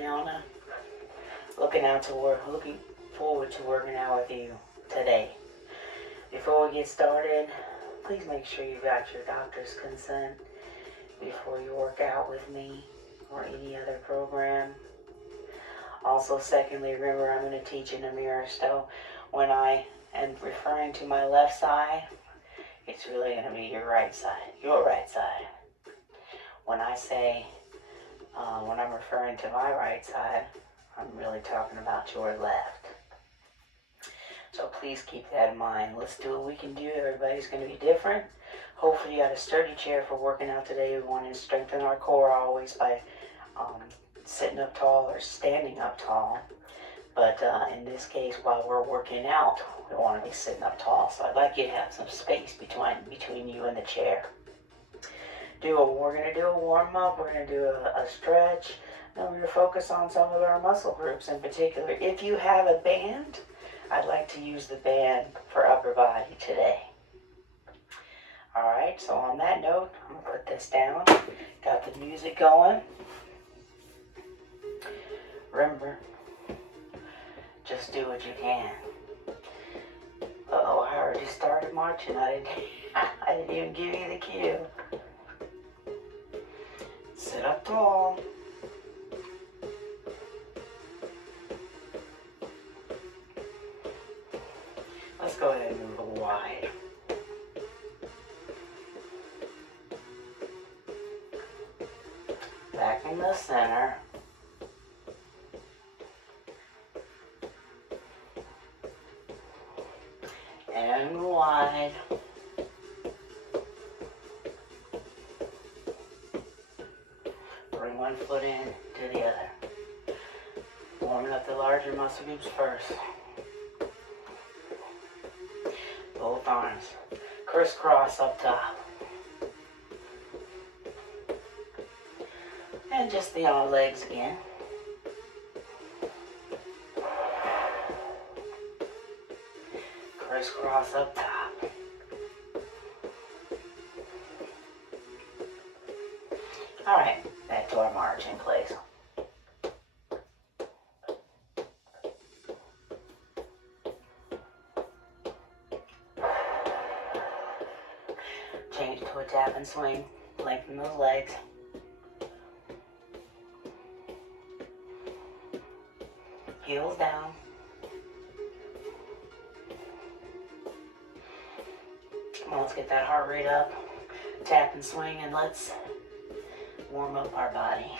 Liana. Looking forward to working out with you today. Before we get started, please make sure you got your doctor's consent before you work out with me or any other program. Also, secondly, remember I'm going to teach in the mirror, so when I am referring to my left side, it's really going to be your right side. When I say, when I'm referring to my right side, I'm really talking about your left. So please keep that in mind. Let's do what we can do. Everybody's going to be different. Hopefully you got a sturdy chair for working out today. We want to strengthen our core always by sitting up tall or standing up tall. But in this case, while we're working out, we want to be sitting up tall. So I'd like you to have some space between you and the chair. We're going to do a warm up. We're going to do a stretch. And we're going to focus on some of our muscle groups in particular. If you have a band, I'd like to use the band for upper body today. Alright, so on that note, I'm going to put this down. Got the music going. Remember, just do what you can. Uh-oh, I already started marching. I didn't even give you the cue. Sit up tall. Let's go ahead and move wide. Back in the center. And wide. Bring one foot in to the other. Warming up the larger muscle groups first. Both arms. Crisscross up top. And just the legs again. Crisscross up top. Alright, back to our march in place. Change to a tap and swing. Lengthen those legs. Heels down. Come on, let's get that heart rate up. Tap and swing, and let's warm up our body.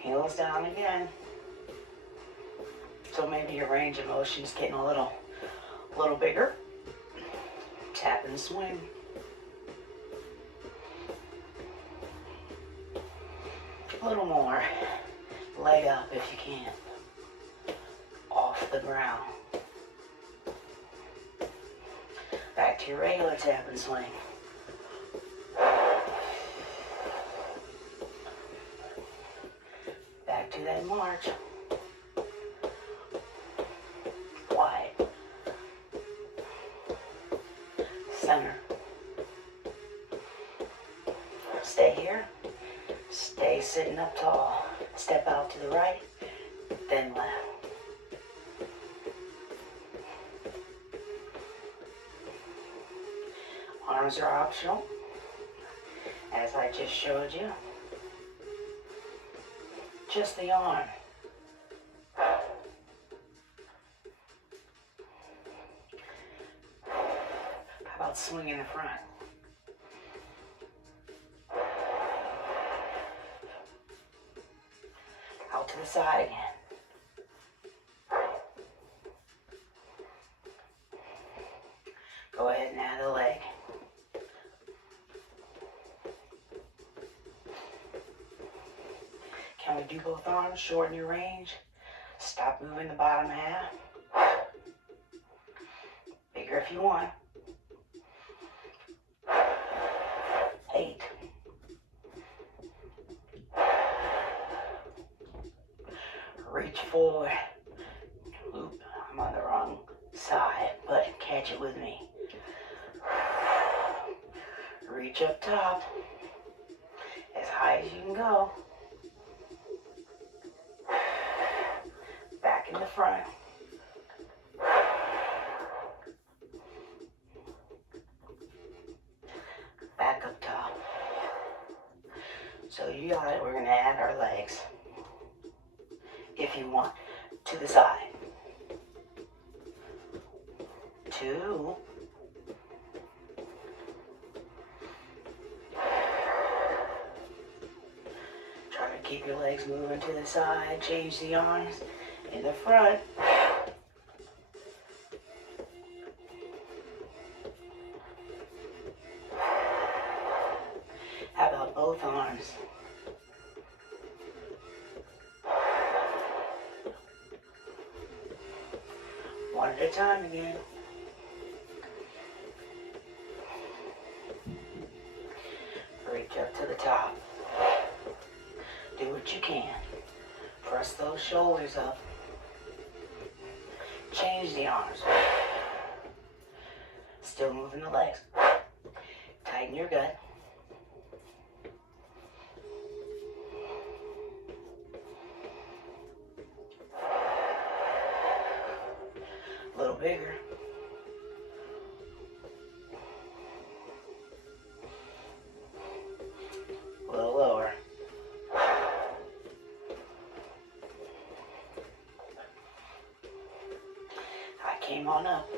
Heels down again. So maybe your range of motion is getting a little bigger. Tap and swing. A little more. Leg up if you can. Off the ground. Back to your regular tap and swing. Back to that march. Wide. Center. Stay here. Stay sitting up tall. Step out to the right, then left. Arms are optional, as I just showed you. Just the arm. How about swinging the front? Out to the side again. Go ahead and add the leg. Can we do both arms? Shorten your range. Stop moving the bottom half. Bigger if you want. 8. Reach forward. Loop. I'm on the wrong side, but catch it with me. Reach up top. As high as you can go. So you got it. We're going to add our legs, if you want, to the side. 2. Try to keep your legs moving to the side. Change the arms in the front. How about both arms? One at a time again. Reach up to the top. Do what you can. Press those shoulders up. Change the arms. Still moving the legs. Tighten your gut. A little bigger. A little lower. I came on up.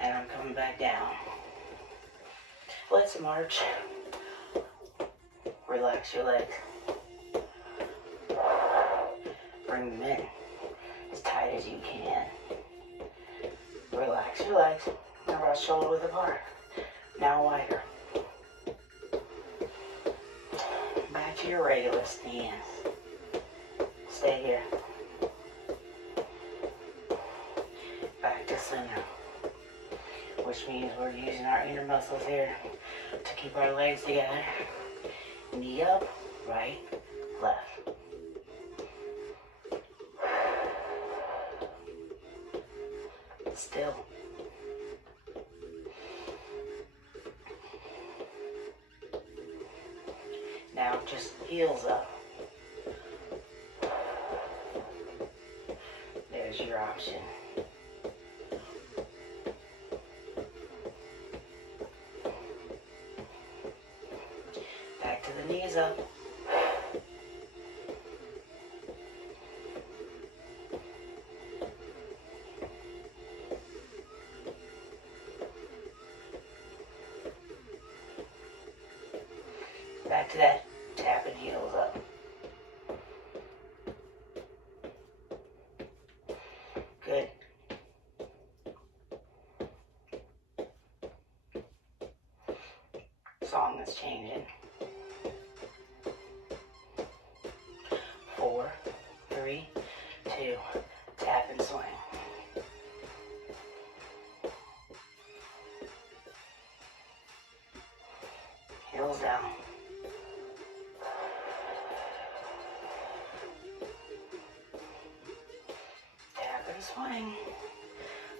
And I'm coming back down. Let's march. Relax your legs. Bring them in as tight as you can. Relax your legs. Now shoulder width apart. Now wider. Back to your regular stance. Stay here. Back to center. Which means we're using our inner muscles here to keep our legs together. Knee up, right, left. Still. Now just heels up. There's your option. Back to the knees up. Back to that tapping heels up. Good. Song that's changing. 4, 3, 2, tap and swing. Heels down. Tap and swing.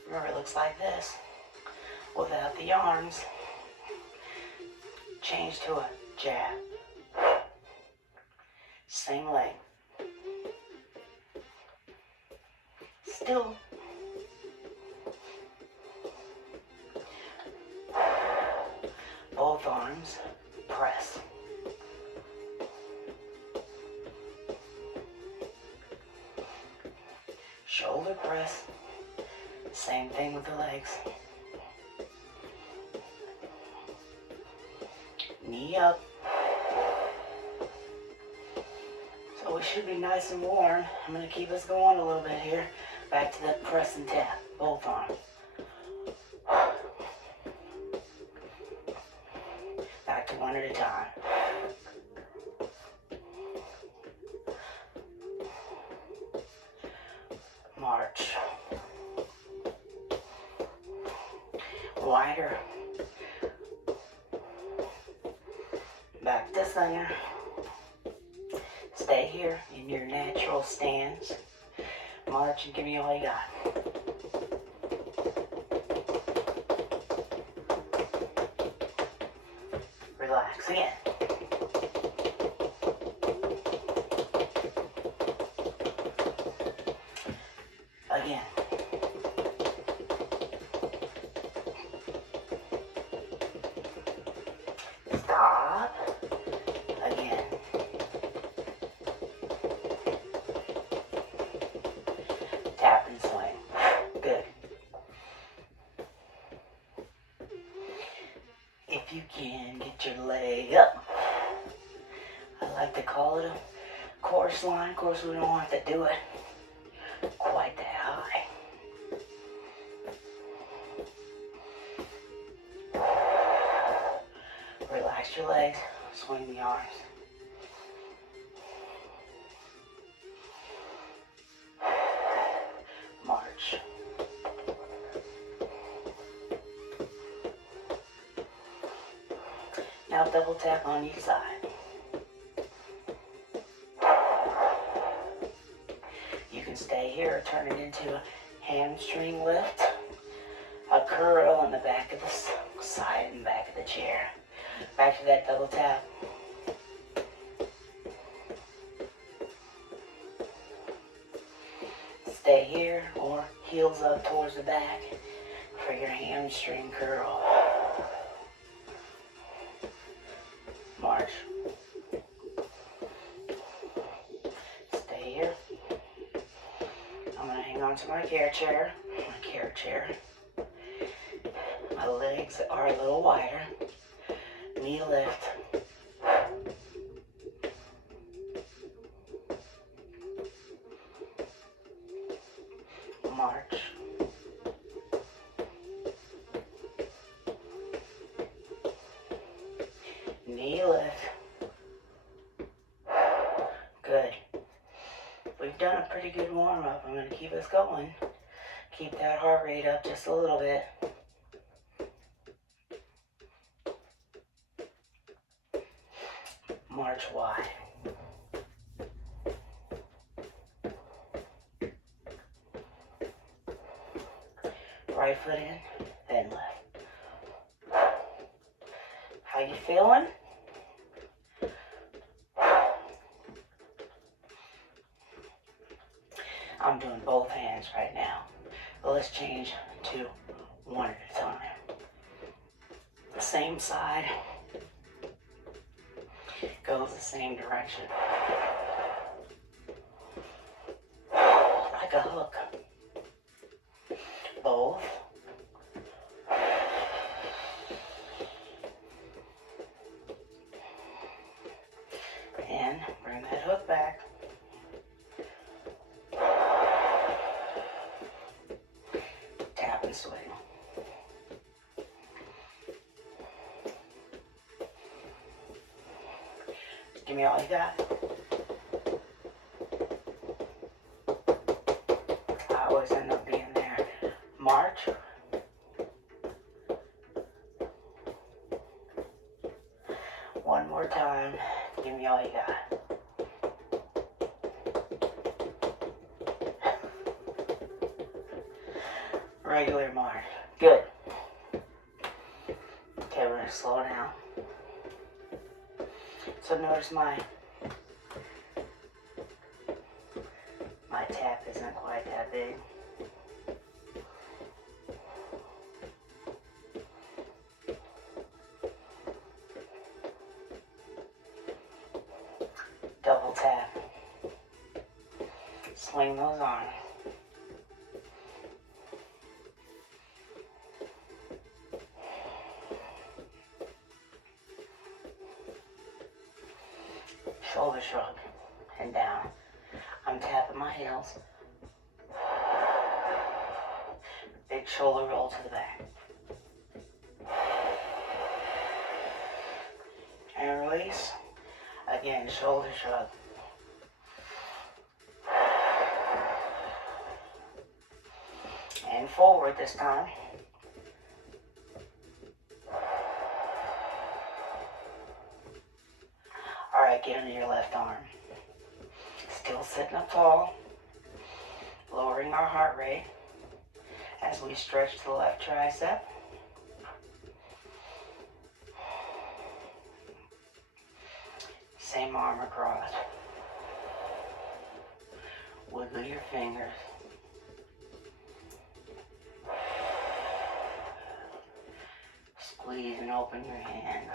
Remember, it looks like this without the arms. Change to a jab. Same leg. Still. Both arms, press. Shoulder press. Same thing with the legs. Knee up. So we should be nice and warm. I'm going to keep us going a little bit here. Back to that press and tap, both arms. Back to one at a time. March. Wider. Back to center. Stay here in your natural stance. March and give me all you got. Relax again. Again. Stop. good leg up. I like to call it a chorus line. Of course, we don't have to do it quite that high. Relax your legs, swing the arms. March. Now double tap on each side. You can stay here or turn it into a hamstring lift, a curl on the back of the side and back of the chair. Back to that double tap. Stay here or heels up towards the back for your hamstring curl. March. Stay here. I'm going to hang on to my care chair. My legs are a little wider. Knee lift. March. Knee lift. Good. We've done a pretty good warm-up. I'm going to keep us going. Keep that heart rate up just a little bit. March wide. Right foot in, then left. How you feeling? I'm doing both hands right now. But let's change to one at a time. The same side goes the same direction. Like a hook. Both. And bring that hook back. Tap and swing. Give me all you got. I always end up being there. March. One more time. Give me all you got. Regular march. Good. Okay, we're gonna slow down. So notice my tap isn't quite that big. Double tap. Swing those arms. Shoulder shrug and down. I'm tapping my heels. Big shoulder roll to the back. And release. Again, shoulder shrug. And forward this time. Alright, get under your left arm. Still sitting up tall. Lowering our heart rate as we stretch the left tricep. Same arm across. Wiggle your fingers. Squeeze and open your hand.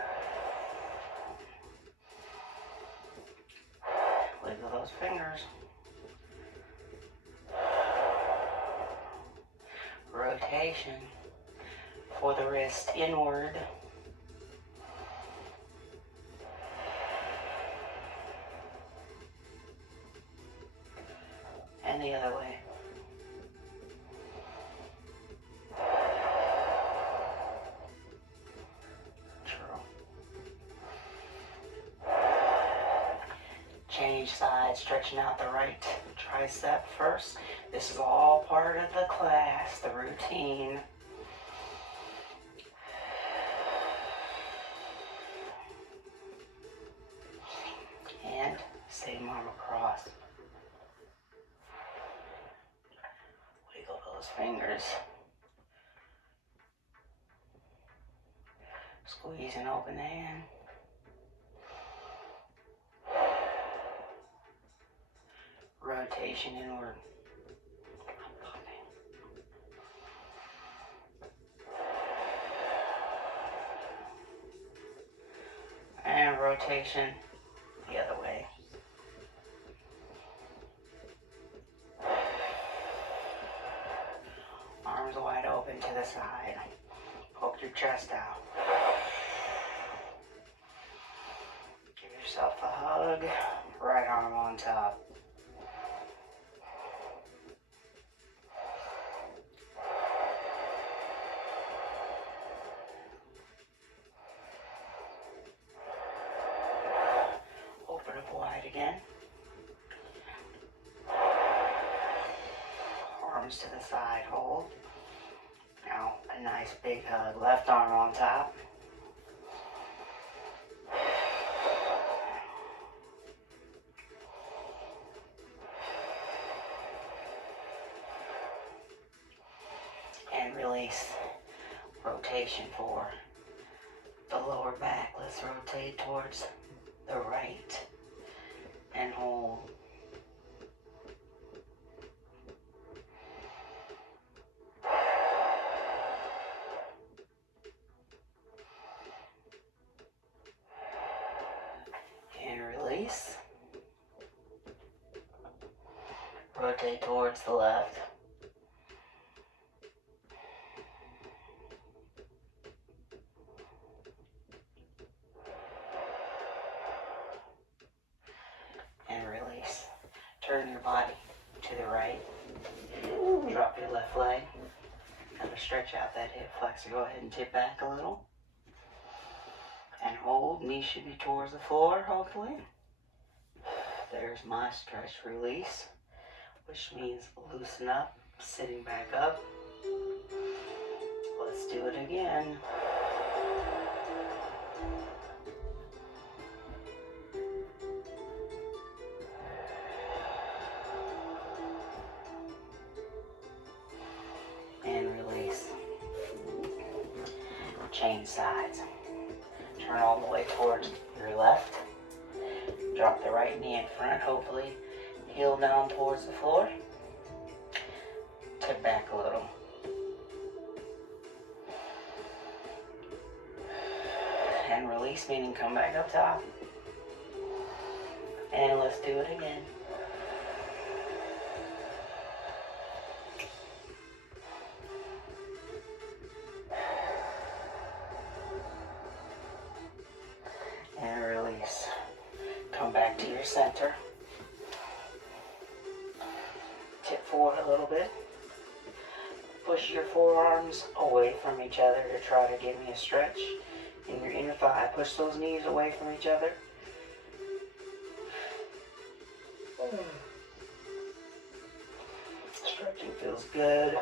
Wiggle those fingers. Rotation for the wrist inward. And the other way. Change sides, stretching out the right tricep first. This is all part of the class, the routine. And same arm across. Wiggle those fingers. Squeeze and open the hand. Rotation inward. And rotation the other way. Arms wide open to the side. Poke your chest out. Give yourself a hug. Right arm on top. Open up wide again. Arms to the side, hold. Now a nice big hug. Left arm on top. And release. Rotation for the lower back. Let's rotate towards the right and hold. And release. Rotate towards the left. And release. Turn your body to the right. Drop your left leg. Kind of stretch out that hip flexor. Go ahead and tip back a little. And hold. Knees should be towards the floor, hopefully. There's my stretch release, which means loosen up, sitting back up. Let's do it again. And release. Change sides. Turn all the way towards your left. Drop the right knee in front, hopefully heel down towards the floor. Tip back a little. And release, meaning come back up top. And let's do it again. And release. Come back to your center. Tip forward a little bit. Push your forearms away from each other to try to give me a stretch in your inner thigh. Push those knees away from each other. Stretching feels good.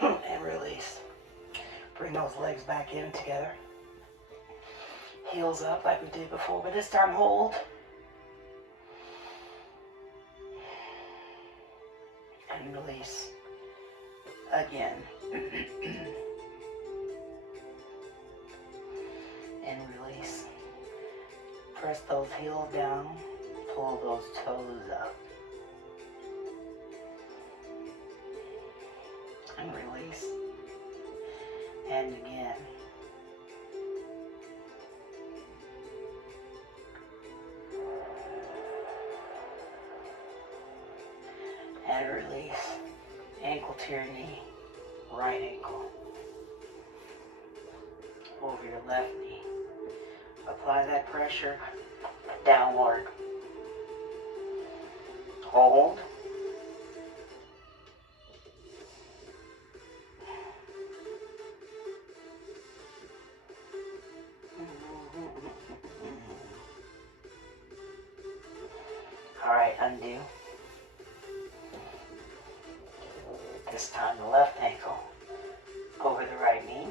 And release. Bring those legs back in together. Heels up like we did before, but this time hold. And release. Again. And release. Press those heels down. Pull those toes up. And release. And again. And release. Ankle to your knee. Right ankle. Over your left knee. Apply that pressure downward. Hold. Alright, undo. This time the left ankle over the right knee.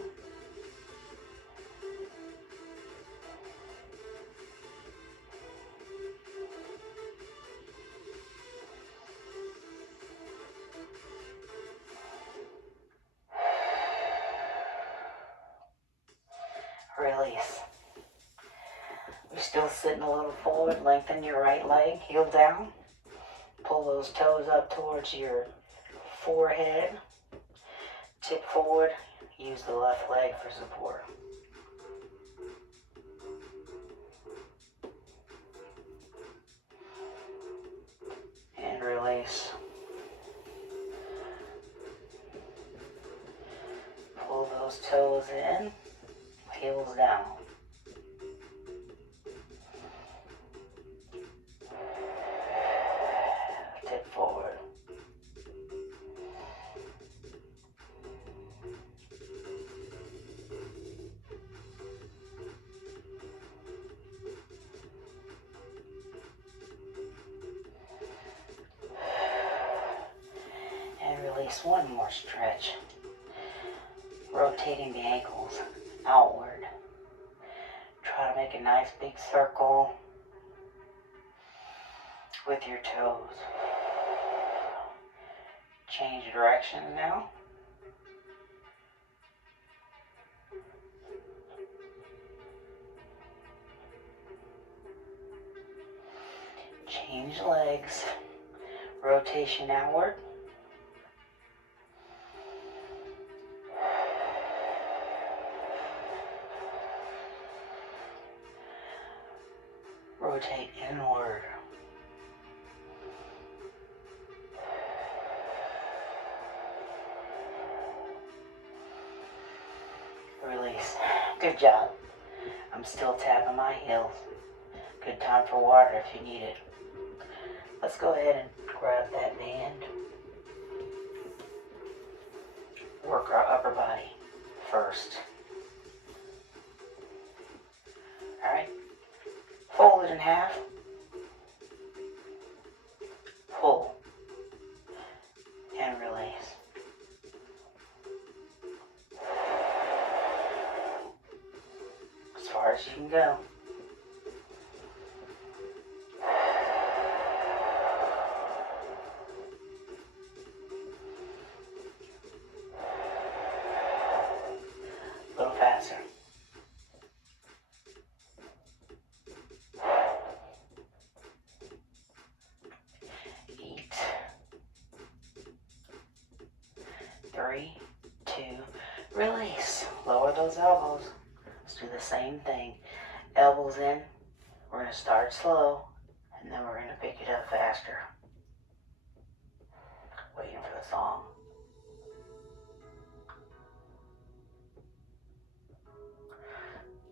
Release. You're still sitting a little forward. Lengthen your right leg, heel down. Pull those toes up towards your forehead. Tip forward. Use the left leg for support. And release. Pull those toes in. Heels down. Tip forward. And release. One more stretch. Rotating the ankles outward. Try to make a nice big circle with your toes. Change direction now. Change legs. Rotation outward. Rotate inward. Release. Good job. I'm still tapping my heels. Good time for water if you need it. Let's go ahead and grab that band. Work our upper body first. Alright. Fold it in half. Pull. And release. As far as you can go. A little faster. Eat. 3, 2, release. Lower those elbows. Let's do the same thing. Elbows in. We're going to start slow, and then we're going to pick it up faster. Waiting for the song.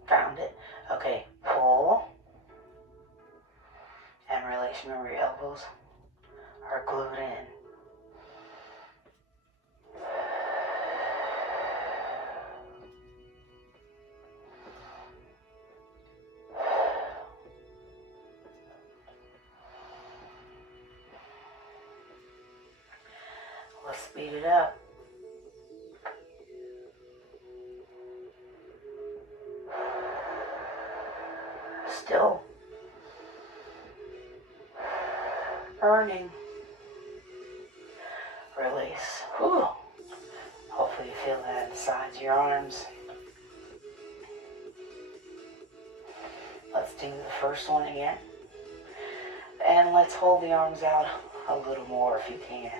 Found it. Okay, pull. And release. Remember your elbows are glued in. Let's speed it up. Still burning. Release. Whew. Hopefully you feel that in the sides of your arms. Let's do the first one again. And let's hold the arms out a little more if you can,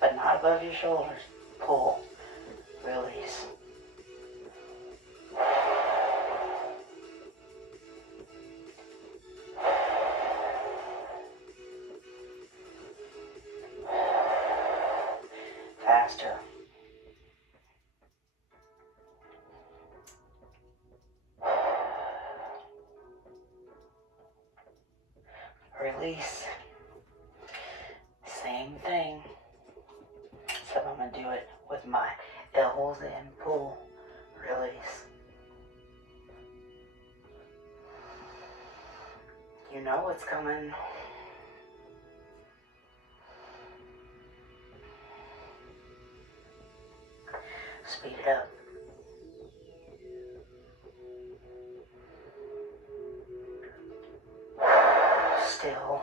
but not above your shoulders. Pull. Release. Faster. Release. going to do it with my elbows in. Pull, release. You know what's coming. Speed it up. Still.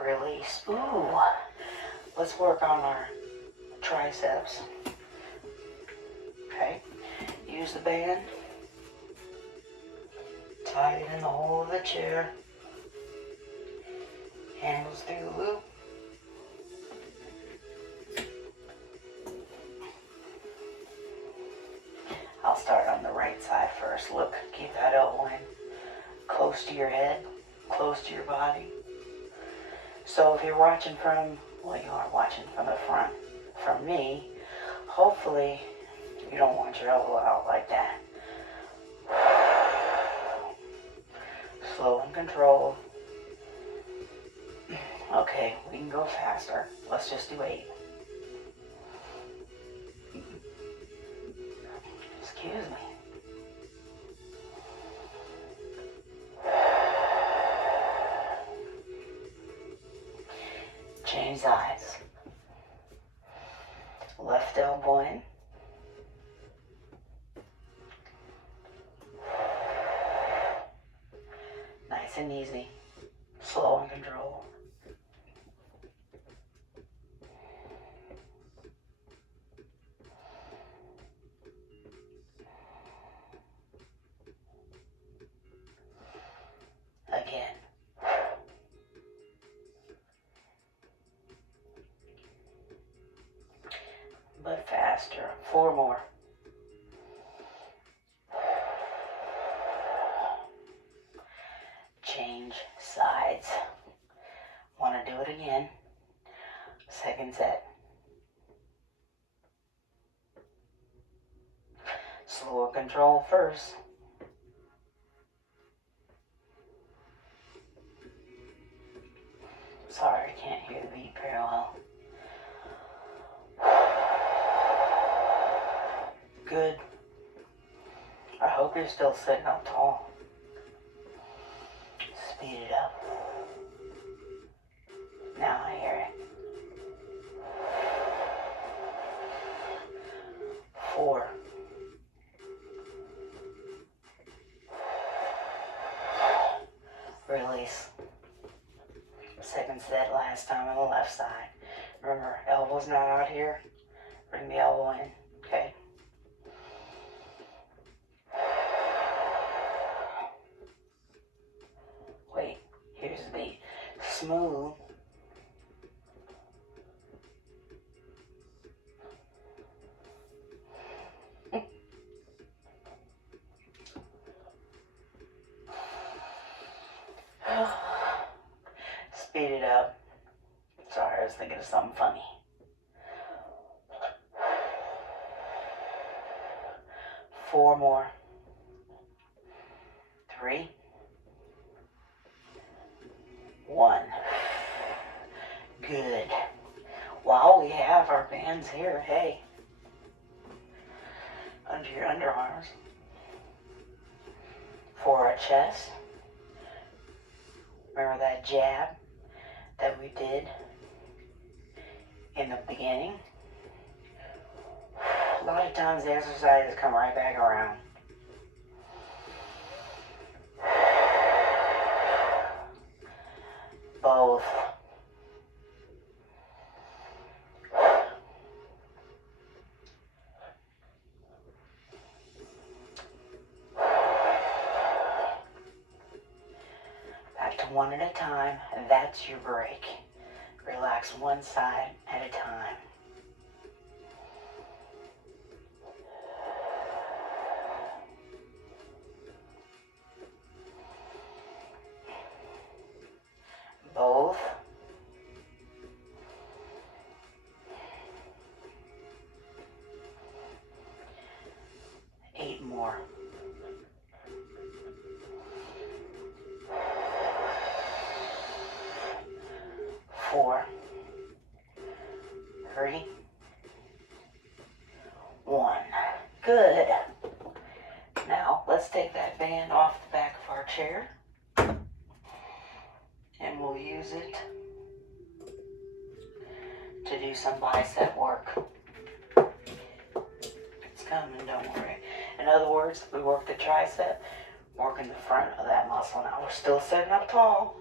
Release. Ooh. Let's work on our triceps. Okay. Use the band. Tie it in the hole of the chair. Handles through the loop. I'll start on the right side first. Look, keep that elbow in close to your head, close to your body. So if you're watching from, well, you are watching from the front, from me, hopefully you don't want your elbow out like that. Slow and controlled. Okay, we can go faster. Let's just do 8. Excuse me. Change sides. Left elbow in. Nice and easy. Slow and controlled. Again. But faster. 4 more. Change sides. Want to do it again. Second set. Slow control first. Sorry, I can't hear the beat very well. Good. I hope you're still sitting up tall. Speed it up. Now I hear it. 4. Release. Second set last time on the left side. Remember, elbow's not out here. Bring the elbow in, okay? Wait, here's the beat. Smooth. Speed it up. Sorry, I was thinking of something funny. 4 more. 3. 1. Good. While we have our bands here, hey, under your underarms, for our chest, remember that jab that we did in the beginning? A lot of times the exercises come right back around. Both. Back to 1 at a time, and that's your break. Relax one side at a time. Both. Eight more. 1. Good. Now, let's take that band off the back of our chair. And we'll use it to do some bicep work. It's coming, don't worry. In other words, we work the tricep, working the front of that muscle. Now, we're still sitting up tall.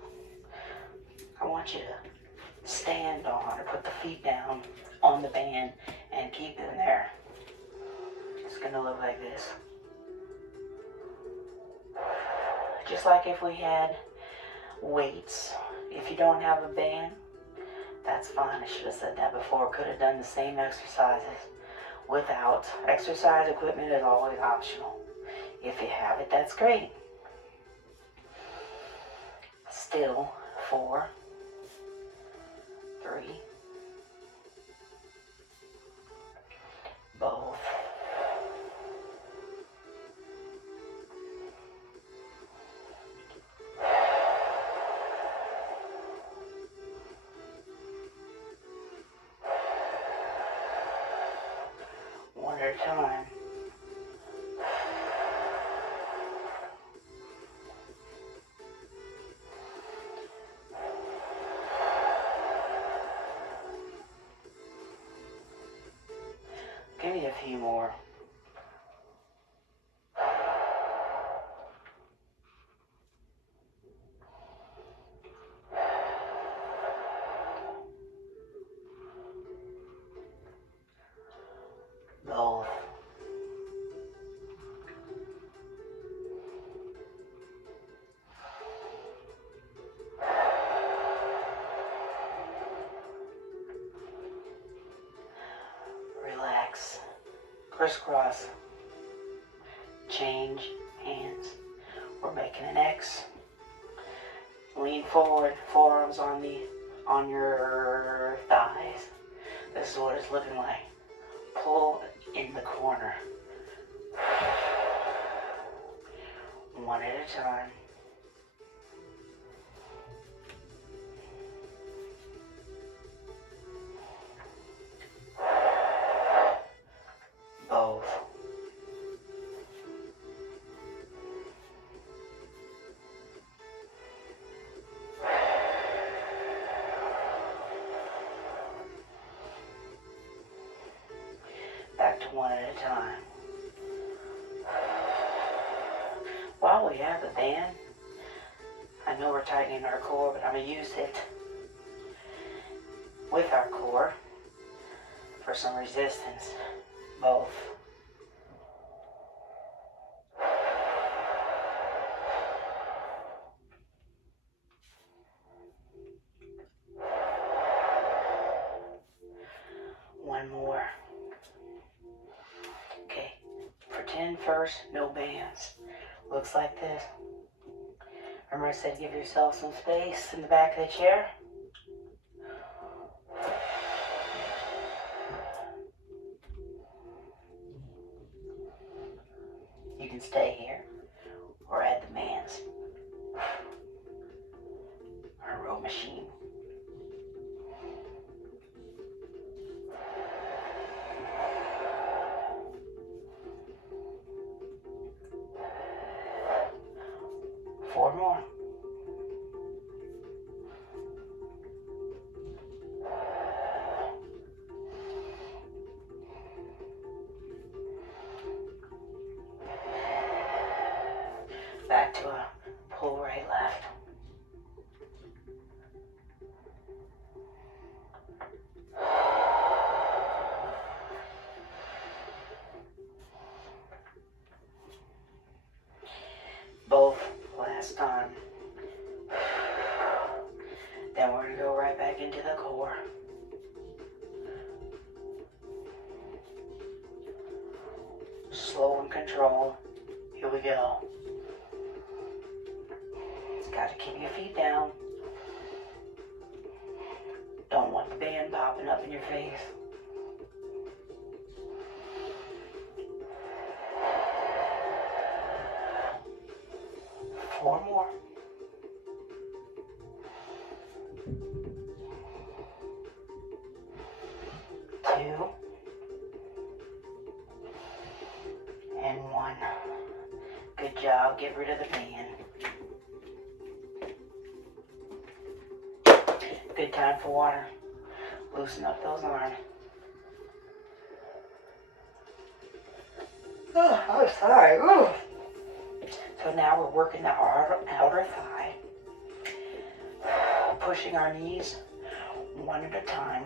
I want you to stand on or put the feet down on the band and keep them there. It's going to look like this. Just like if we had weights. If you don't have a band, that's fine. I should have said that before. Could have done the same exercises without. Exercise equipment is always optional. If you have it, that's great. Still, 4, 3, both. One at a time. Give me a few more. Both. Relax. Crisscross. Change hands. We're making an X. Lean forward, forearms on your thighs. This is what it's looking like. Pull in the corner. One at a time. Both. Back to one at a time. While we have the band, I know we're tightening our core, but I'm going to use it with our core for some resistance. Both. One more. Okay, pretend first, no bands. Looks like this. Remember I said give yourself some space in the back of the chair? You can stay here or add the bands. Our row machine. Four more. Back to a pull right left. Both last time. Then we're going to go right back into the core. Slow and controlled. Here we go. Got to keep your feet down. Don't want the band popping up in your face. Four more. Two. Good job. Get rid of the pain. Good time for water. Loosen up those arms. Oh, I'm sorry. Ooh. So now we're working the outer thigh. Pushing our knees one at a time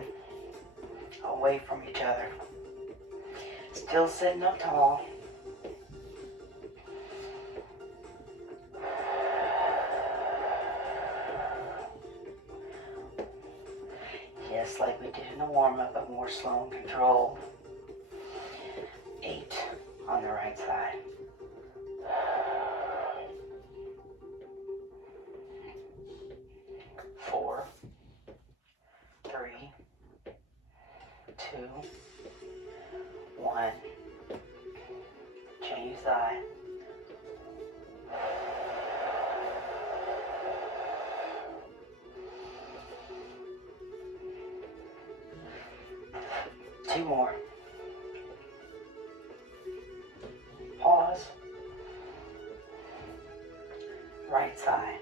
away from each other. Still sitting up tall. Just like we did in the warm-up, but more slow and controlled. 8 on the right side. 4, 3, 2, 1. Change side. Two more. Pause. Right side.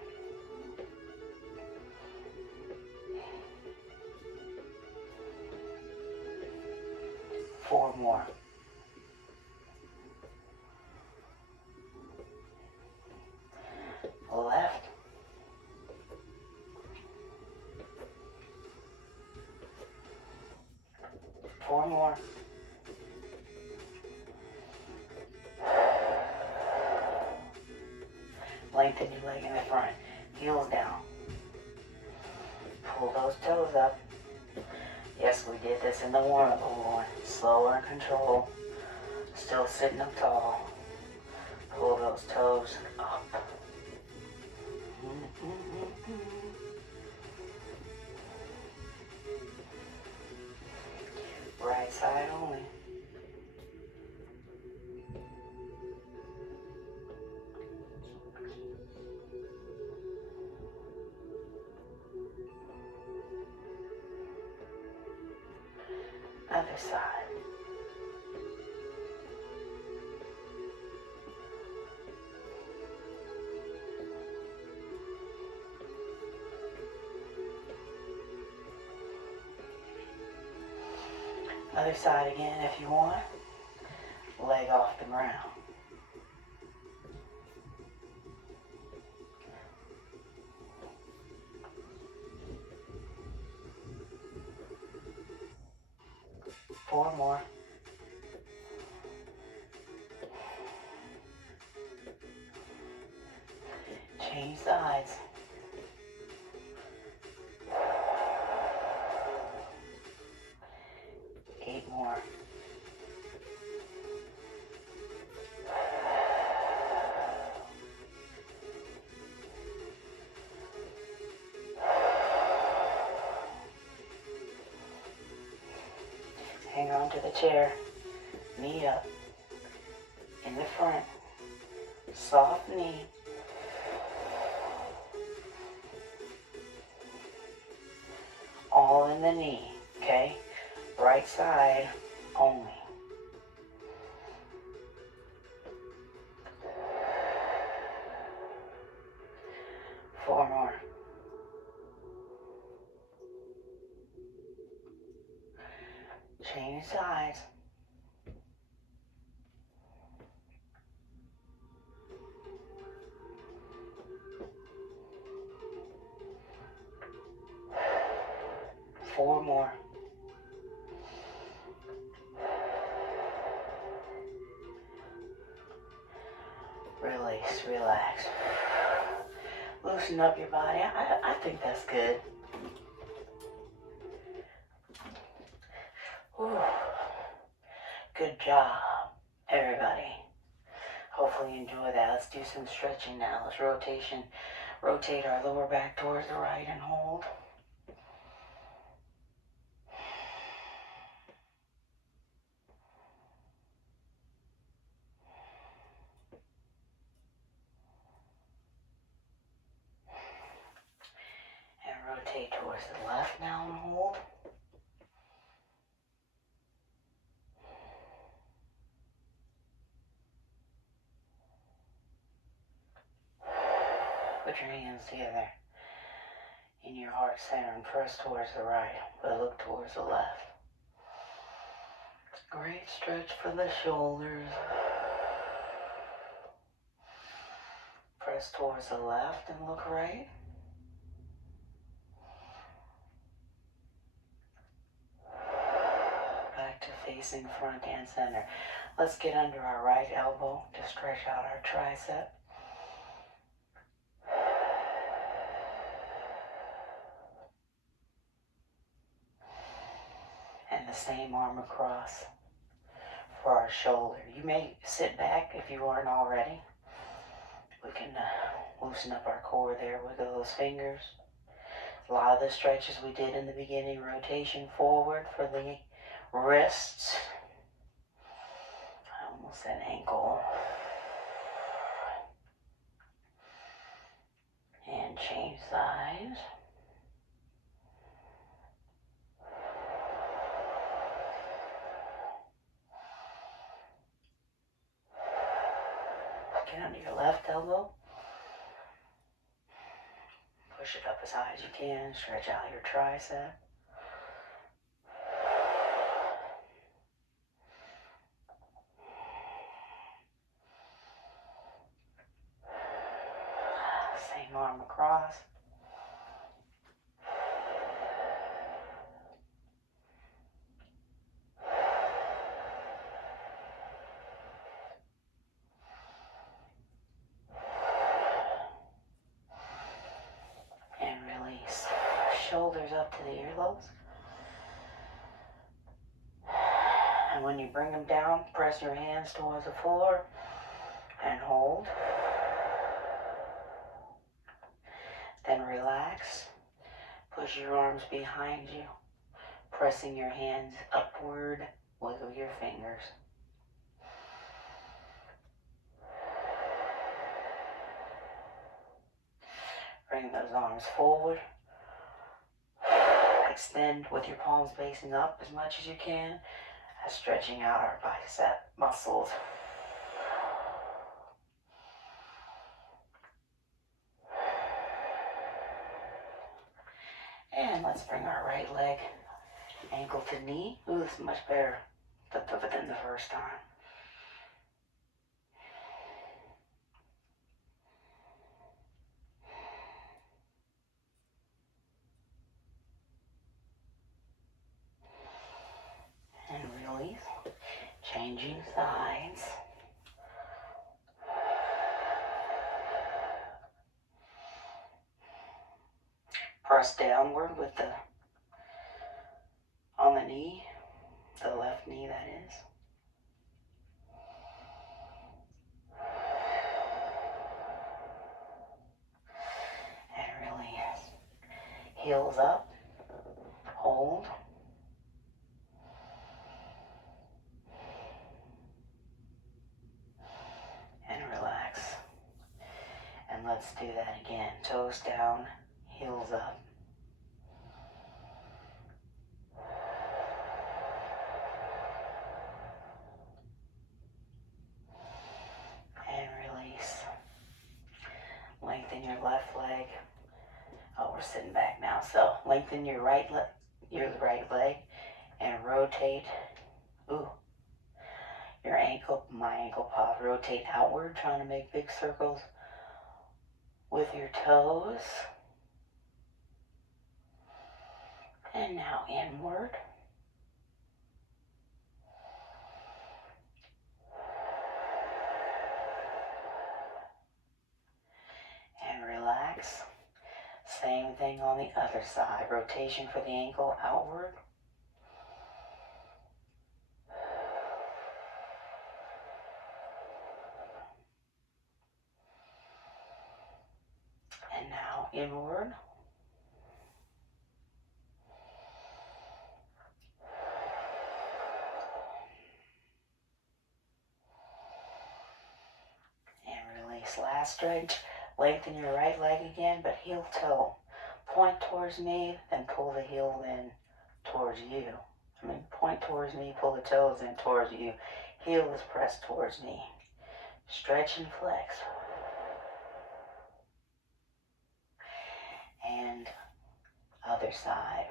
Four more. Left. Four more. Lengthen your leg in the front. Heels down. Pull those toes up. Yes, we did this in the warm-up, but we're going slower and control. Still sitting up tall. Pull those toes up. Right side only. Other side. Other side again if you want. Leg off the ground. Four more. Change sides. Eight more. Hang on to the chair. Knee up. In the front. Soft knee. All in the knee, okay? Right side only. Four more. Change sides. Four more. Release, relax. Loosen up your body. I think that's good. Whew. Good job, everybody. Hopefully you enjoy that. Let's do some stretching now. Let's rotate our lower back towards the right and hold. And rotate towards the left now and hold. Put your hands together in your heart center and press towards the right, but look towards the left. Great stretch for the shoulders. Press towards the left and look right. Back to facing front and center. Let's get under our right elbow to stretch out our tricep. And the same arm across for our shoulder. You may sit back if you aren't already. We can loosen up our core there with those fingers. A lot of the stretches we did in the beginning, rotation forward for the wrists. I almost said ankle. And change sides. Get under your left elbow. Push it up as high as you can. Stretch out your tricep. Same arm across. Shoulders up to the earlobes. And when you bring them down, press your hands towards the floor and hold. Then relax. Push your arms behind you, pressing your hands upward. Wiggle your fingers. Bring those arms forward. Extend with your palms facing up as much as you can, stretching out our bicep muscles. And let's bring our right leg ankle to knee. Ooh, this is much better than the first time. And release. Changing sides. Press downward with on the knee, the left knee that is. And release. Heels up. Hold. And relax. And let's do that again. Toes down, heels up. And release. Lengthen your left leg. Oh, we're sitting back now. So lengthen your right leg and rotate. Ooh. Your ankle, my ankle pop. Rotate outward, trying to make big circles with your toes. And now inward. And relax. Same thing on the other side. Rotation for the ankle outward. And now inward. And release. Last stretch. Lengthen your right leg again, but heel toe. Point towards me, then pull the heel in towards you. Point towards me, pull the toes in towards you. Heel is pressed towards me. Stretch and flex. And other side.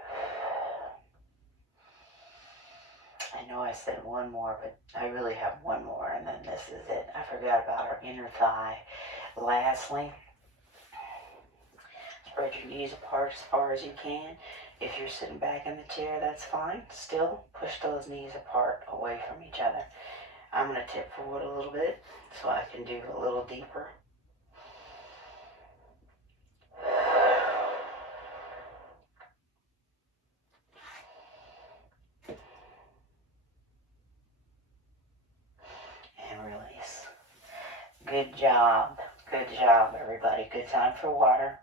I know I said one more, but I really have one more, and then this is it. I forgot about our inner thigh. Lastly, spread your knees apart as far as you can. If you're sitting back in the chair, that's fine. Still, push those knees apart away from each other. I'm going to tip forward a little bit so I can do a little deeper. And release. Good job. Good job, everybody. Good time for water.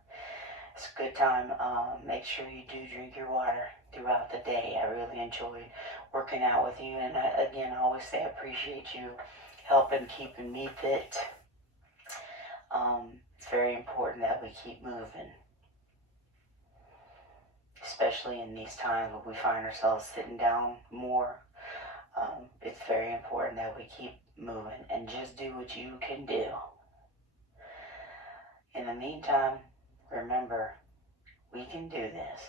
It's a good time. Make sure you do drink your water throughout the day. I really enjoyed working out with you. And again, I always say I appreciate you helping keeping me fit. It's very important that we keep moving. Especially in these times when we find ourselves sitting down more. It's very important that we keep moving and just do what you can do. In the meantime, remember, we can do this.